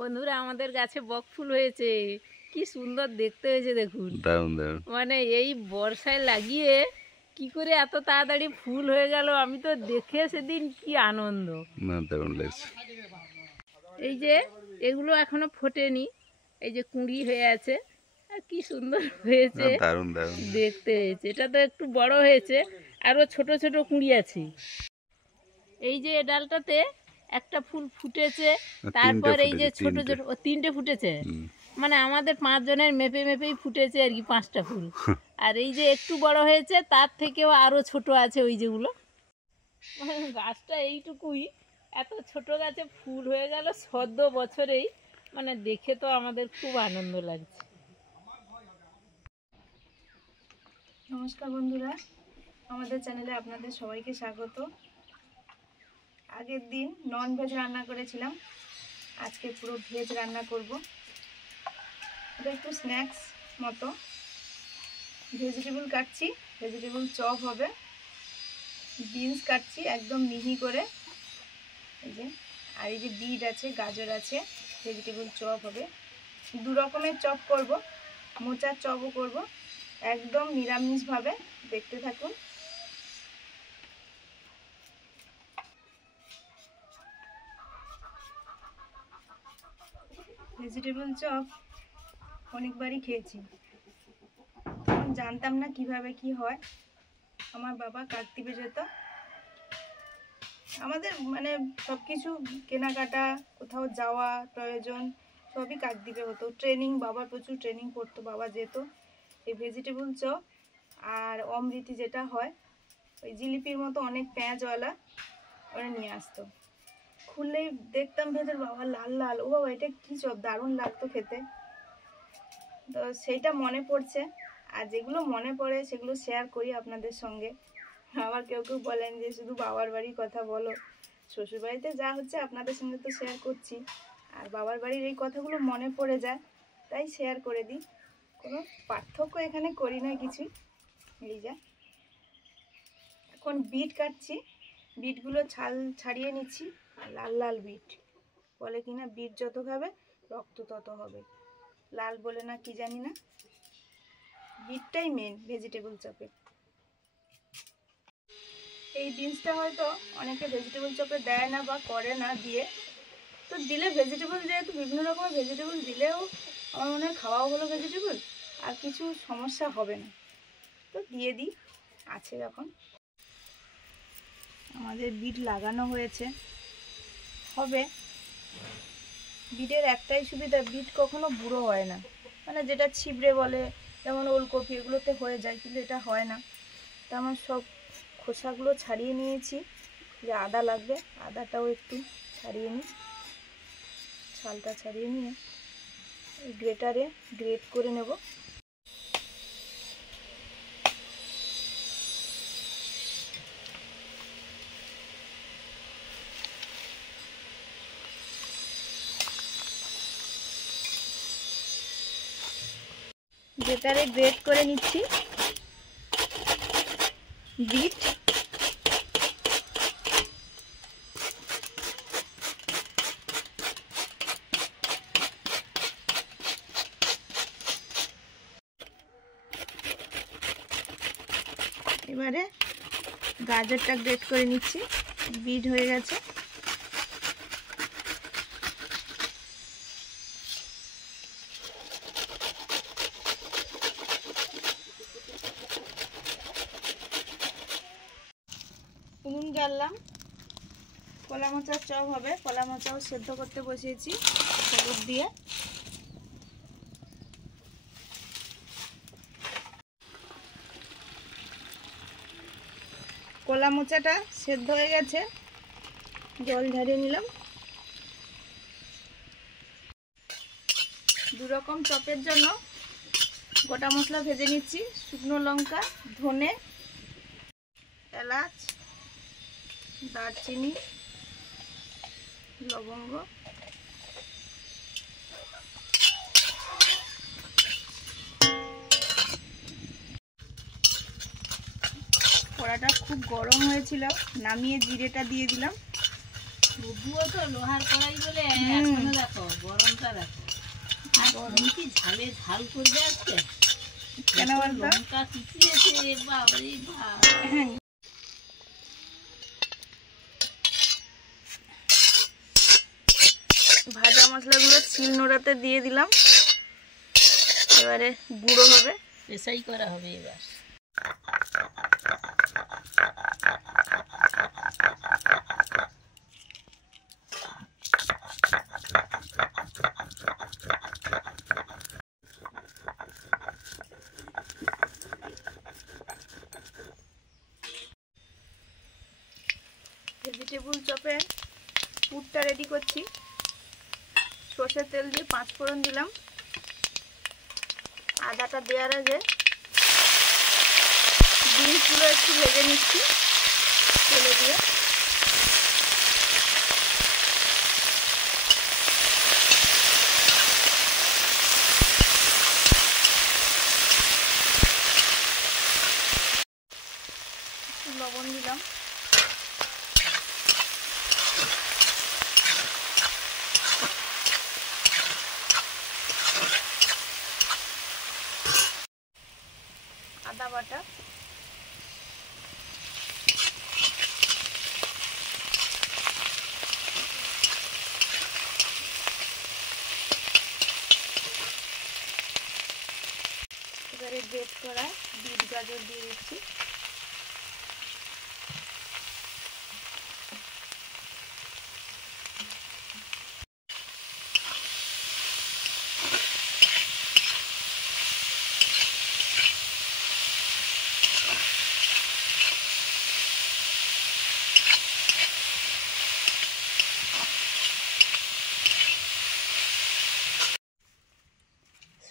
বন্ধুরা আমাদের গাছে বক ফুল হয়েছে, কি সুন্দর দেখতে হয়েছে দেখুন। মানে এই বর্ষায় লাগিয়ে কি করে এত তাড়াতাড়ি ফুল হয়ে গেল, আমি তো দেখে সেদিন কি আনন্দ। এই যে এগুলো এখনো ফোটেনি, এই যে কুঁড়ি হয়ে আছে, আর কি সুন্দর হয়েছে দেখতে হয়েছে। এটা তো একটু বড় হয়েছে, আরো ছোট ছোট কুঁড়ি আছে। এই যে ডালটাতে একটা ফুল ফুটেছে, তারপর এই যে ছোট ছোট তিনটে ফুটেছে, মানে আমাদের 5 জনের মেপে মেপেই ফুটেছে আর কি 5টা ফুল। আর এই যে একটু বড় হয়েছে, তার থেকেও আরো ছোট আছে ওই যেগুলো। মানে গাছটা এইটুকুই, এত ছোট গাছে ফুল হয়ে গেল সদ্য বছরেই, মানে দেখে তো আমাদের খুব আনন্দ লাগছে। নমস্কার বন্ধুরা, আমাদের চ্যানেলে আপনাদের সবাইকে স্বাগত। আগের দিন নন ভেজ রান্না করেছিলাম, আজকে পুরো ভেজ রান্না করব। এটা একটু স্ন্যাক্স মতো। ভেজিটেবল কাটছি, ভেজিটেবল চপ হবে। বিনস কাটছি একদম মিহি করে, এই যে। আর এই যে বিট আছে, গাজর আছে, ভেজিটেবল চপ হবে। 2 রকমের চপ করব, মোচার চপও করব, একদম নিরামিষভাবে। দেখতে থাকুন। ভেজিটেবল চপ অনেকবারই খেয়েছি, তখন জানতাম না কিভাবে কি হয়। আমার বাবা কাকদ্বীপে যেত, আমাদের মানে সব কিছু কেনাকাটা, কোথাও যাওয়া প্রয়োজন সবই কাকদ্বীপে হতো। ট্রেনিং, বাবার প্রচুর ট্রেনিং পড়তো, বাবা যেত। এই ভেজিটেবল চপ আর অমৃতি যেটা হয়, ওই জিলিপির মতো অনেক পেঁয়াজওয়ালা, ওরা নিয়ে আসতো। খুললেই দেখতাম ভেতর বাবা লাল লাল, ও বাবা এটা কী চপ, দারুণ লাগতো খেতে। তো সেইটা মনে পড়ছে, আর যেগুলো মনে পড়ে সেগুলো শেয়ার করি আপনাদের সঙ্গে। আবার কেউ কেউ বলেন যে শুধু বাবার বাড়ির কথা বলো। শ্বশুরবাড়িতে যা হচ্ছে আপনাদের সঙ্গে তো শেয়ার করছি, আর বাবার বাড়ির এই কথাগুলো মনে পড়ে যায়, তাই শেয়ার করে দিই। কোনো পার্থক্য এখানে করি না কিছুই। এই যা এখন বিট কাটছি, বিটগুলো ছাল ছাড়িয়ে নিচ্ছি। লাল লাল বিট বলে কিনা, বিট যত খাবে রক্ত তত হবে, লাল বলে না কি জানি না। বিটটাই মেন ভেজিটেবল চপে। এই বিনসটা হয়তো অনেকে ভেজিটেবল চপে দেয় না বা করে না দিয়ে, তো দিলে ভেজিটেবল, যেহেতু বিভিন্ন রকমের ভেজিটেবল দিলেও আমার মনে হয় খাওয়াও হলো ভেজিটেবল, আর কিছু সমস্যা হবে না, তো দিয়ে দিই আছে যখন। আমাদের বিট লাগানো হয়েছে, হবে। বিটের একটাই সুবিধা, বিট কখনো বুড়ো হয় না, মানে যেটা ছিবড়ে বলে, যেমন ওলকপি এগুলোতে হয়ে যায়, কিন্তু এটা হয় না। তো আমার সব খোসাগুলো ছাড়িয়ে নিয়েছি। যে আদা লাগবে, আদাটাও একটু ছাড়িয়ে নিই, ছালটা ছাড়িয়ে নিয়ে গ্রেটারে গ্রেট করে নেব। গ্রেটারে গ্রেট করে নিচ্ছি বিট। এবারে গাজরটা গ্রেট করে নিচ্ছি, বিট হয়ে গেছে। উনুন জ্বাললাম, কলা মোচার চপ হবে। কলা মোচাও সেদ্ধ করতে বসিয়েছি হলুদ দিয়ে। কলা মোচাটা সেদ্ধ হয়ে গেছে, জল ঝারিয়ে নিলাম। 2 রকম চপের জন্য গোটা মশলা ভেজে নিচ্ছি। শুকনো লঙ্কা, ধনে, এলাচ, দারচিনি, লবঙ্গ। কড়াটা খুব গরম হয়েছিল, নামিয়ে জিরেটা দিয়ে দিলাম। তবুও তো লোহার কড়াই বলে এখনো দেখো গরম কি ঝালে ঝাল করবে আজকে? কেন বলতো? লঙ্কা কুচিয়েছে, বাবারে বাবা। ভাজা মশলাগুলো শিল নোড়াতে দিয়ে দিলাম, এবারে গুঁড়ো হবে, পেশাই করা হবে এবার। ভেজিটেবল চপে পুরটা রেডি করছি। সর্ষের তেল দিয়ে 5 ফোড়ন দিলাম। আদাটা দেওয়ার আগে বিনসগুলো একটু ভেজে নিচ্ছি তেলে দিয়ে। একটু লবণ দিলাম। আদা বাটা, এবারে গ্রেট করা বিট গাজর দিয়ে দিচ্ছি।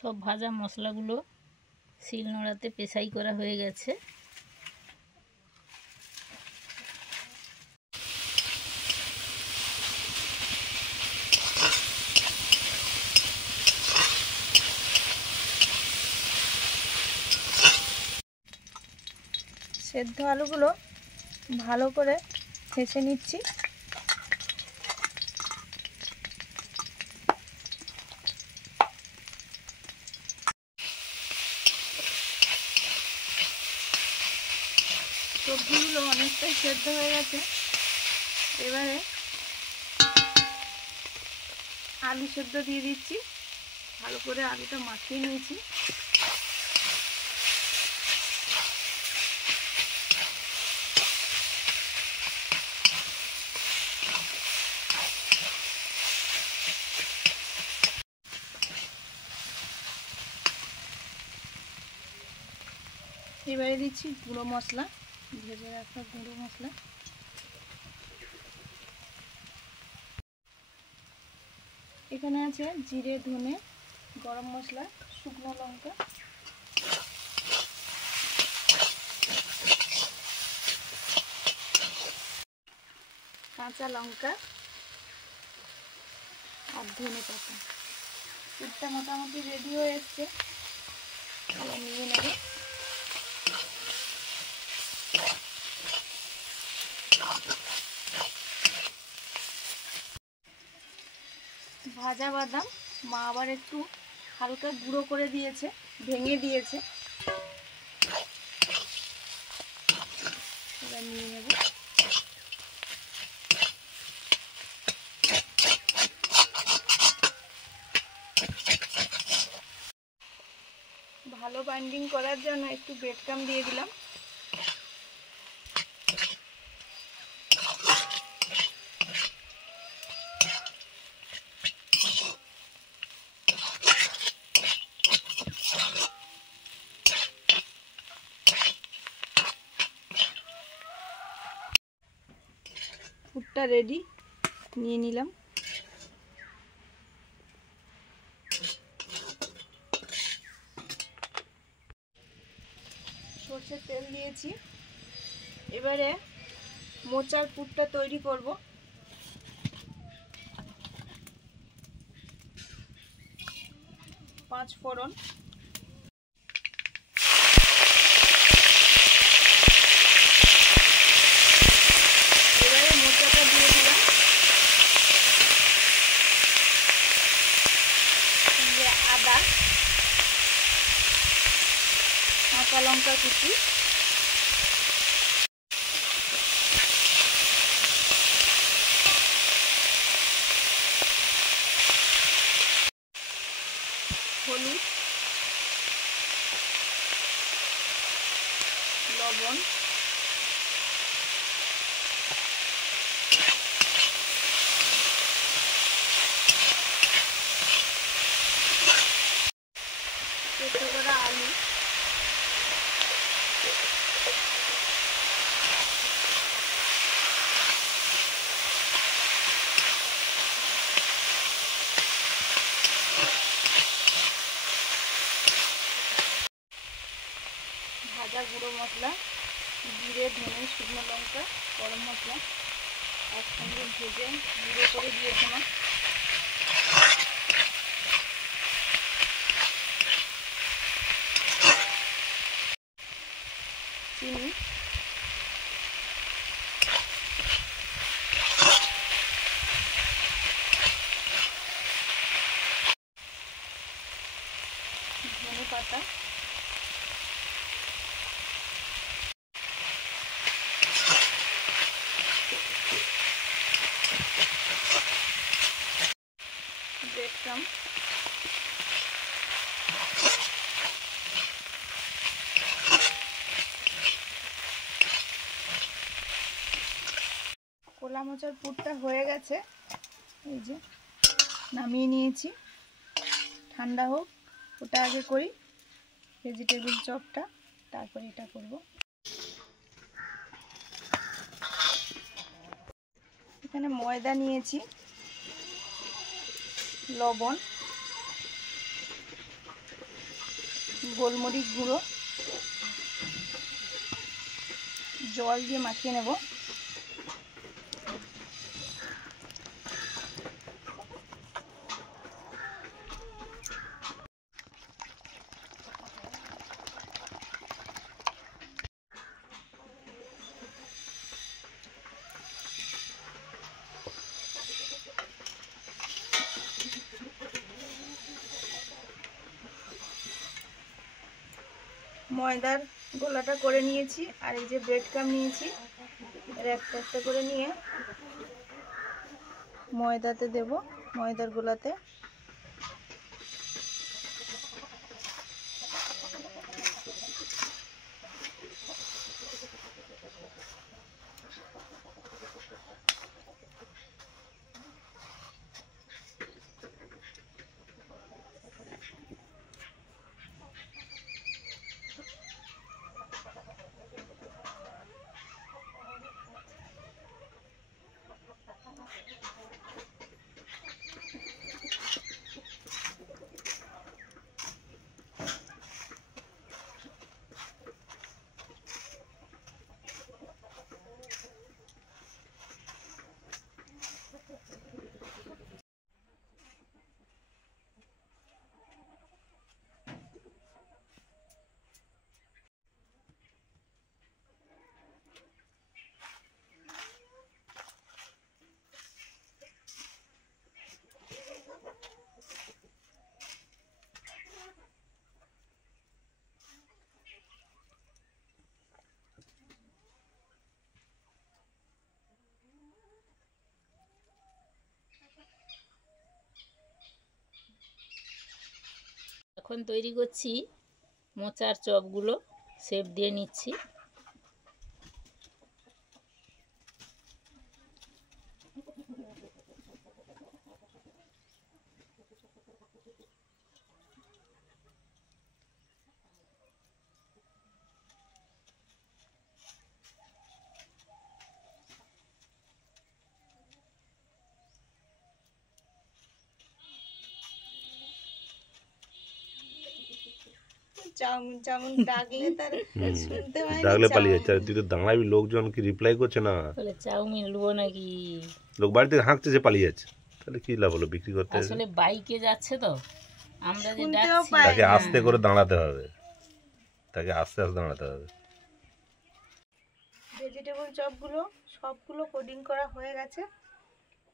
সব ভাজা মশলাগুলো শিল নোড়াতে পেশাই করা হয়ে গেছে। সেদ্ধ আলুগুলো ভালো করে ঠেসে নিচ্ছি। সবজিগুলো অনেকটাই সেদ্ধ হয়ে গেছে, এবারে আলু সেদ্ধ দিয়ে দিচ্ছি। ভালো করে আলুটা মাখিয়ে নিয়েছি। এবারে দিচ্ছি গুঁড়ো মশলা, ভেজে রাখা গুঁড়ো মশলা। এখানে আছে জিরে, ধনে, গরম মশলা, শুকনো লঙ্কা, কাঁচা লঙ্কা আর ধনে পাতা। পুরটা মোটামুটি রেডি হয়ে এসছে, নিয়ে নেব। ভাজা বাদাম মা আবার একটু হালকা গুঁড়ো করে দিয়েছে, ভেঙে দিয়েছে, এবার নিয়ে নেব। ভালো বাইন্ডিং করার জন্য একটু ব্রেড ক্রাম্ব দিয়ে দিলাম। পুরটা রেডি, নিয়ে নিলাম। সরষের তেল দিয়েছি, এবারে মোচার পুরটা তৈরি করব। 5 ফোড়ন, এবারে মোচাটা দিয়ে দিলাম, সঙ্গে আদা, কাঁচা লঙ্কা কুচি, হলুদ, লবণ, সেদ্ধ করা আলু, ভাজা গুঁড়ো মশলা, জিরে, ধনে, শুকনো লঙ্কা, গরম মশলা একসঙ্গে ভেজে গুঁড়ো করে দিয়েছিলাম। চিনি, ধনে পাতা, ব্রেড ক্রাম্ব, কলা মোচার পুরটা হয়ে গেছে, এই যে নামিয়ে নিয়েছি। ঠান্ডা হোক, ওটা আগে করি, ভেজিটেবিল চপটা, তারপরে এটা করব। এখানে ময়দা নিয়েছি, লবণ, গোলমরিচ গুঁড়ো, জল দিয়ে মাখিয়ে নেব। ময়দার গোলাটা করে নিয়েছি, আর এই যে ব্রেড ক্রাম্ব নিয়েছি, এর একটা একটা করে নিয়ে ময়দাতে দেব, ময়দার গোলাতে। এখন তৈরি করছি মোচার চপগুলো, শেপ দিয়ে নিচ্ছি। চাউমিন চাউমিন ডাকলে তার শুনতে হয় না, ডাকলে পালিয়ে যাচ্ছে। তুই তো দাঁড়াবি, লোকজন কি রিপ্লাই করছে না, তাহলে চাউমিন নেবো নাকি? লোক বাড়ি থেকে হাঁকছে, যে পালিয়ে যাচ্ছে, তাহলে কি লাভ হলো বিক্রি করতে? আসলে বাইকে যাচ্ছে তো, আমরা যে শুনতেও ডাকছি পাই তাকে আস্তে করে দাঁড়াতে হবে, তাকে আস্তে আস্তে দাঁড়াতে হবে। ভেজিটেবল চপগুলো সবগুলো কোডিং করা হয়ে গেছে,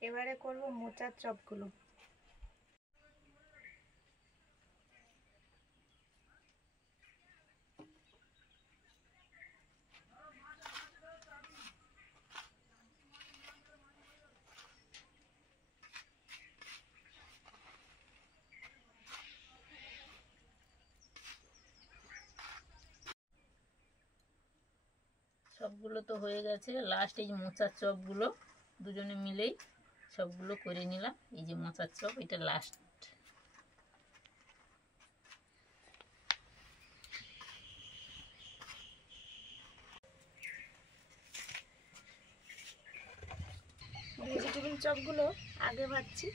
এবারে করব মোচার চপগুলো। সবগুলো তো হয়ে গেছে, লাস্ট এই যে মোচার চপগুলো দুজনে মিলেই সবগুলো করে নিলাম। এই যে মোচার চপ, এটা লাস্ট। ভেজিটেবল চপগুলো আগে ভাজছি।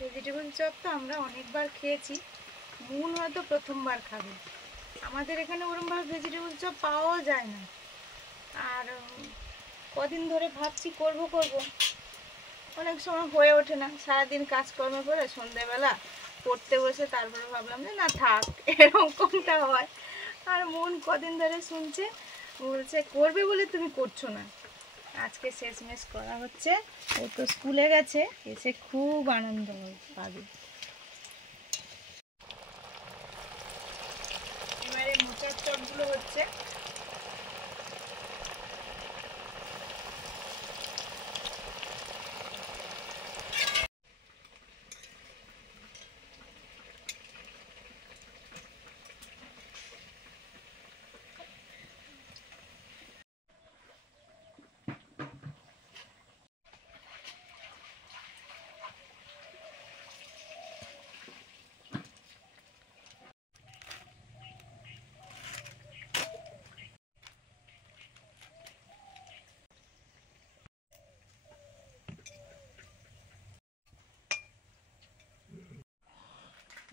ভেজিটেবল চপ তো আমরা অনেকবার খেয়েছি, মুন হয়তো প্রথমবার খাবে। আমাদের এখানে ওরমভাবে ভেজিটেবল চপ পাওয়াও যায় না। আর কদিন ধরে ভাবছি করব অনেক সময় হয়ে ওঠে না। সারাদিন কাজকর্ম করে সন্ধ্যেবেলা পড়তে বসে তারপরে ভাবলাম যে না থাক, এরকমটা হয়। আর মন কদিন ধরে শুনছে, বলছে করবে বলে তুমি করছো না। আজকে শেষমেশ করা হচ্ছে। ও তো স্কুলে গেছে, এসে খুব আনন্দ পাবে। এবারে মোচার চপগুলো হচ্ছে।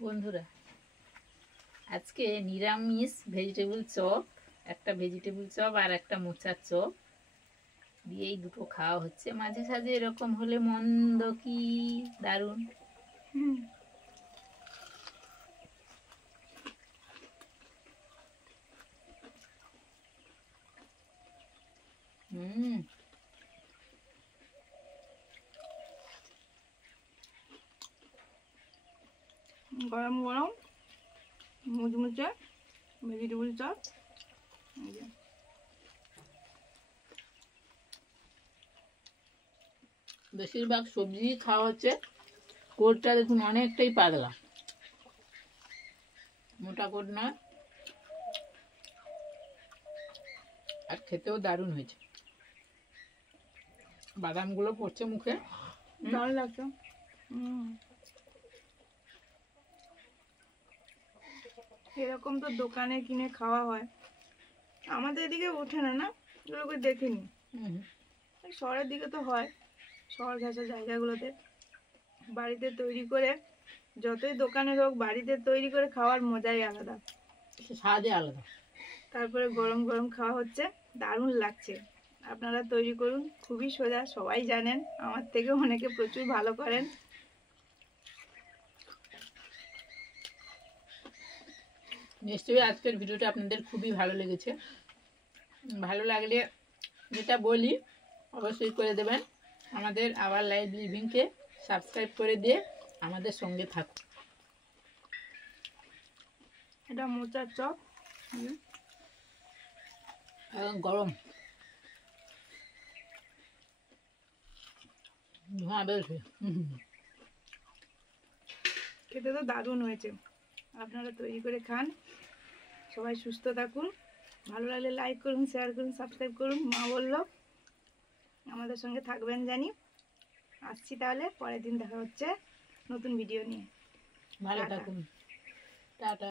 বন্ধুরা, আজকে নিরামিষ ভেজিটেবল চপ, একটা ভেজিটেবল চপ আর একটা মোচার চপ দিয়েই দুটো খাওয়া হচ্ছে। মাঝে সাঝে এরকম হলে মন্দ কি, দারুণ। গরম গরম মুচমুচে ভেজিটেবল চপ। বেশিরভাগ সবজি খাওয়া হচ্ছে। কোটটা দেখুন অনেকটাই পাতলা, মোটা কোট না, আর খেতেও দারুণ হয়েছে। বাদামগুলো পড়ছে মুখে, দারুণ লাগছে। এরকম তো দোকানে কিনে খাওয়া হয়, আমাদের এদিকে ওঠে না, না এগুলোকে দেখিনি। শহরের দিকে তো হয়, শহর ঘেঁষা জায়গাগুলোতে। বাড়িতে তৈরি করে, যতই দোকানের হোক, বাড়িতে তৈরি করে খাওয়ার মজাই আলাদা, স্বাদই আলাদা। তারপরে গরম গরম খাওয়া হচ্ছে, দারুণ লাগছে। আপনারা তৈরি করুন, খুবই সোজা, সবাই জানেন, আমার থেকে অনেকে প্রচুর ভালো করেন। নিশ্চয়ই আজকের ভিডিওটা আপনাদের খুবই ভালো লেগেছে। ভালো লাগলে যেটা বলি অবশ্যই করে দেবেন। আমাদের আওয়ার লাইভ লিভিংকে সাবস্ক্রাইব করে দিয়ে আমাদের সঙ্গে থাকুন। এটা মোচার চপ, গরম ধোঁয়া বেরোচ্ছে। খেতে তো দারুণ হয়েছে। আপনারা তৈরি করে খান, সবাই সুস্থ থাকুন। ভালো লাগলে লাইক করুন, শেয়ার করুন, সাবস্ক্রাইব করুন। মা বললো আমাদের সঙ্গে থাকবেন জানি। আসছি তাহলে, পরের দিন দেখা হচ্ছে নতুন ভিডিও নিয়ে। ভালো থাকুন, টাটা।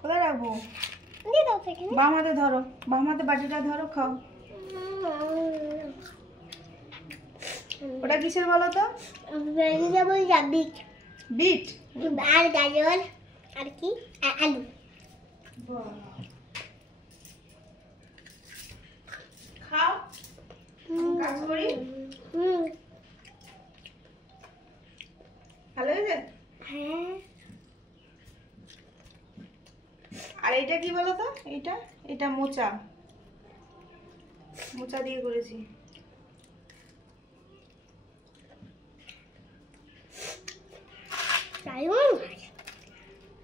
কোথায় রাখবো? বাম হাতে ধরো, বাম হাতে বাটিটা ধরো, খাও। ওটা কিসের বলো তো? ভেজিটেবল বিট বিট আর গাজর আর কি আলু। খাও, কাজ করি। ভালো হয়েছে? হ্যাঁ। আর এটা কি বলো তো? এটা মোচা দিয়ে করেছি। দারুণ হয়েছে।